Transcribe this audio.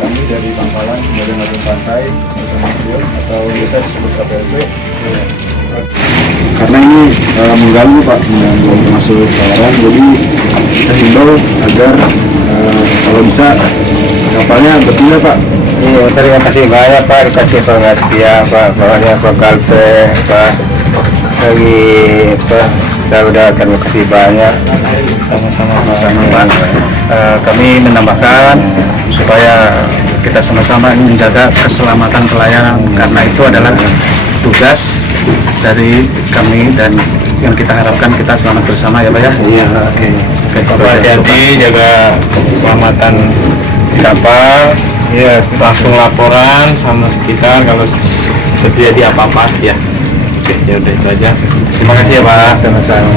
Kami dari Pangkalan Badan Latihan Pantai Selatan Madiun atau biasa disebut KPLP. Karena ini mengganggu Pak, mengganggu masuk pelayaran, jadi kita himbau agar kalau bisa kapalnya berpindah Pak. Iya, terima kasih banyak Pak, dikasih pengertian Pak, bahwa PKLP Pak lagi Pak, udah terima kasih banyak. Sama Pak. Kami menambahkan supaya kita sama-sama menjaga keselamatan pelayaran, karena itu adalah tugas dari kami dan yang kita harapkan kita selamat bersama ya Pak ya. Iya, oke. Bapak hati-hati jaga keselamatan kapal. Ya, langsung laporan sama sekitar kalau terjadi apa-apa ya. Oke, ya udah itu aja. Terima kasih ya Pak. Sama-sama.